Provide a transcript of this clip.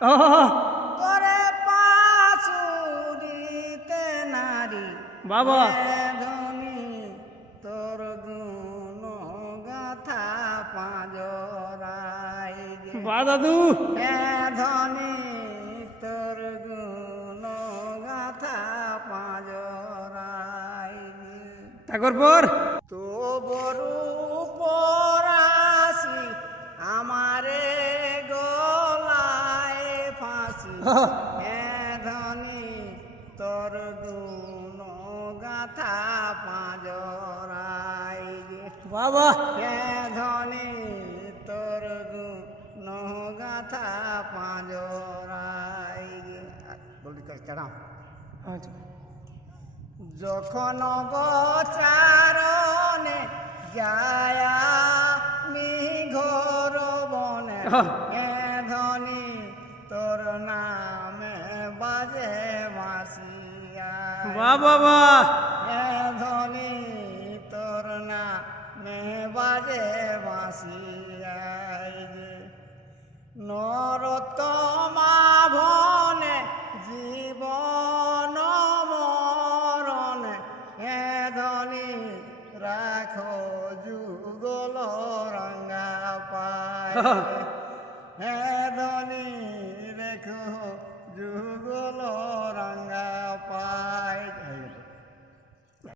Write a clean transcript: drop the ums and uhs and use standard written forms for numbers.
করে পাশুরিতে নারী বাবা ধনী তোর গুণ গাথা পাঁজরাই বা দাদু ধনী তোর গুণ গাথা পাঁজরাই তারপর পর তো বড় পরাশি আমারে গলায় ফাঁসি ধনী তোর গুণ গাথা পাঁজরাই বাবা ধনী তোর গুণ গাথা পাঁজরাই বলি চড়াও আচ্ছা যখন গোচারণে যায় মি ঘর বনে ধনী তোর নামে বাজে বাসিয়া বাবা ধনী তোর নামে বাজে বাসিয়া নরতমা ভনে জীবন মরণে ধনী রাখো যুগল রঙ্গা পায় ধনী রেখো যুগল রঙ্গা পায়